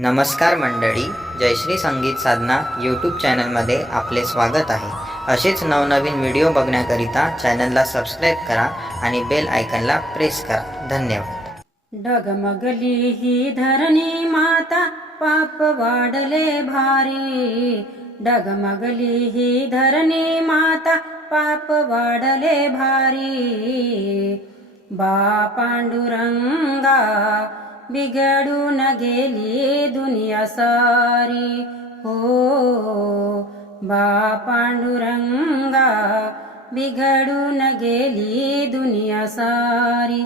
नमस्कार मंडळी जयश्री संगीत साधना यूट्यूब चॅनलमध्ये आपले स्वागत आहे असेच नवनवीन व्हिडिओ बघण्याकरिता चॅनलला सबस्क्राईब करा आणि बेल आयकनला प्रेस करा धन्यवाद डगमगली ही धरणी माता पाप वाढले भारी डगमगली ही धरणी माता पाप वाढले भारी बा पांडुरंगा बिघडून गेली दुनिया सारी हो, बा पांडुरंगा बिघडून गेली दुनिया सारी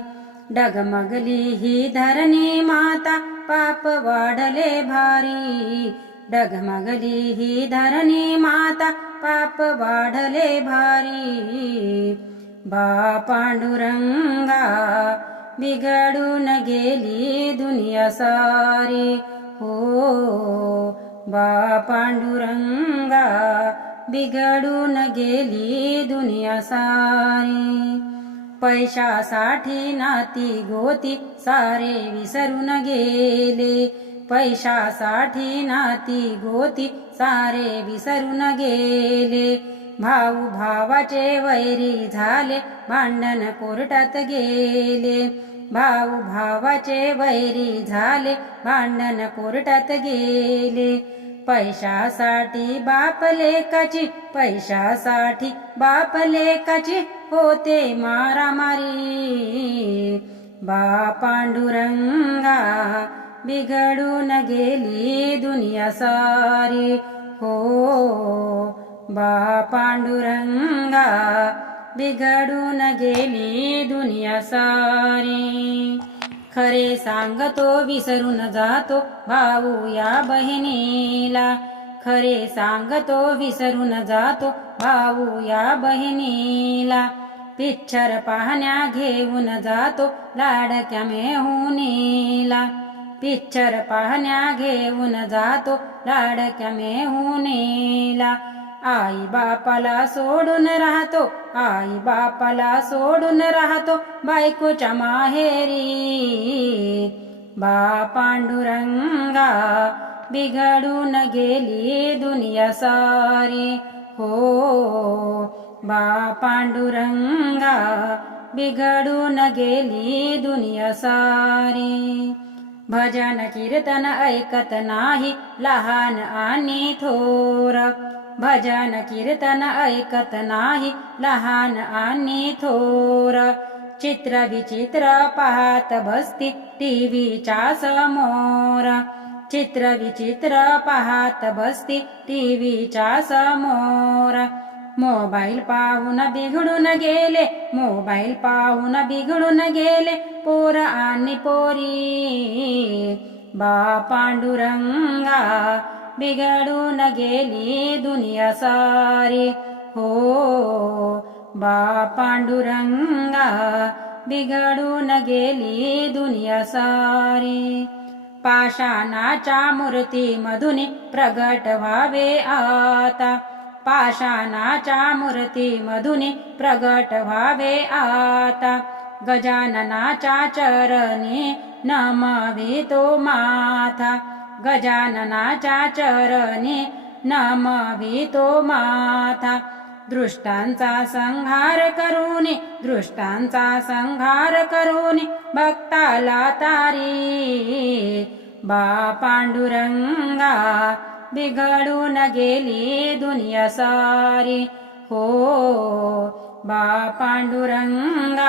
डगमगली ही धरणी माता पाप वाढले भारी डगमगली ही धरणी माता पाप वाढले भारी बा पांडुरंगा बिघडून गेली दुनिया सारी हो बा पांडुरंगा बिघडून गेली दुनिया सारी पैशासाठी नाती गोती सारे विसरून गेले पैशासाठी नाती गोती सारे विसरून गेले भाऊ भावाचे वैरी झाले भांडण कोर्टात गेले भाऊ भावाचे वैरी झाले भांडण कोर्टात गेले पैशासाठी बाप लेकाची पैशासाठी बाप लेकाची होते मारामारी बा पांडुरंगा बिघडून गेली दुनिया सारी हो बा पांडुरंगा बिघडून गेली दुनिया सारी खरे सांगतो विसरून जातो भाऊ या बहिणीला खरे सांगतो विसरून जातो भाऊ या बहिणीला पिक्चर पाहण्या घेऊन जातो लाडक्या मेहुनीला पिक्चर पाहण्या घेऊन जातो लाडक्या मेहुनीला आई बापाला सोडून राहतो आई बापाला सोडून राहतो बायकोच्या माहेरी बा पांडुरंगा बिघडून गेली दुनिया सारी हो बा पांडुरंगा बिघडून गेली दुनिया सारी भजन कीर्तन ऐकत नाही लहान आणि थोर भजन कीर्तन ऐकत नाही लहान आणि थोर चित्र विचित्र पाहत बसती टीव्हीच्या समोर चित्र विचित्र पाहत बसती टीव्हीच्या समोर मोबाईल पाहून बिघडून गेले मोबाईल पाहून बिघडून गेले पोर आणि पोरी बा पांडुरंगा बिघडून गेली दुनिया सारी हो बा पांडुरंगा बिघडून गेली दुनिया सारी पाषाणाच्या मूर्ती मधून प्रगट व्हावे आता पाषाणाच्या मूर्ती मधून प्रगट व्हावे आता गजाननाच्या चरणी नमवितो माथा गजाननाच्या चरणी नमवितो माथा दृष्टांचा संहार करुणी दृष्टांचा संहार करून भक्ताला तारी बा पांडुरंगा बिघडून गेली दुनिया सारी हो बा पांडुरंगा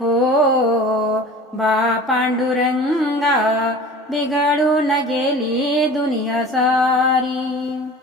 हो बा पांडुरंगा बिघडून गेली दुनिया सारी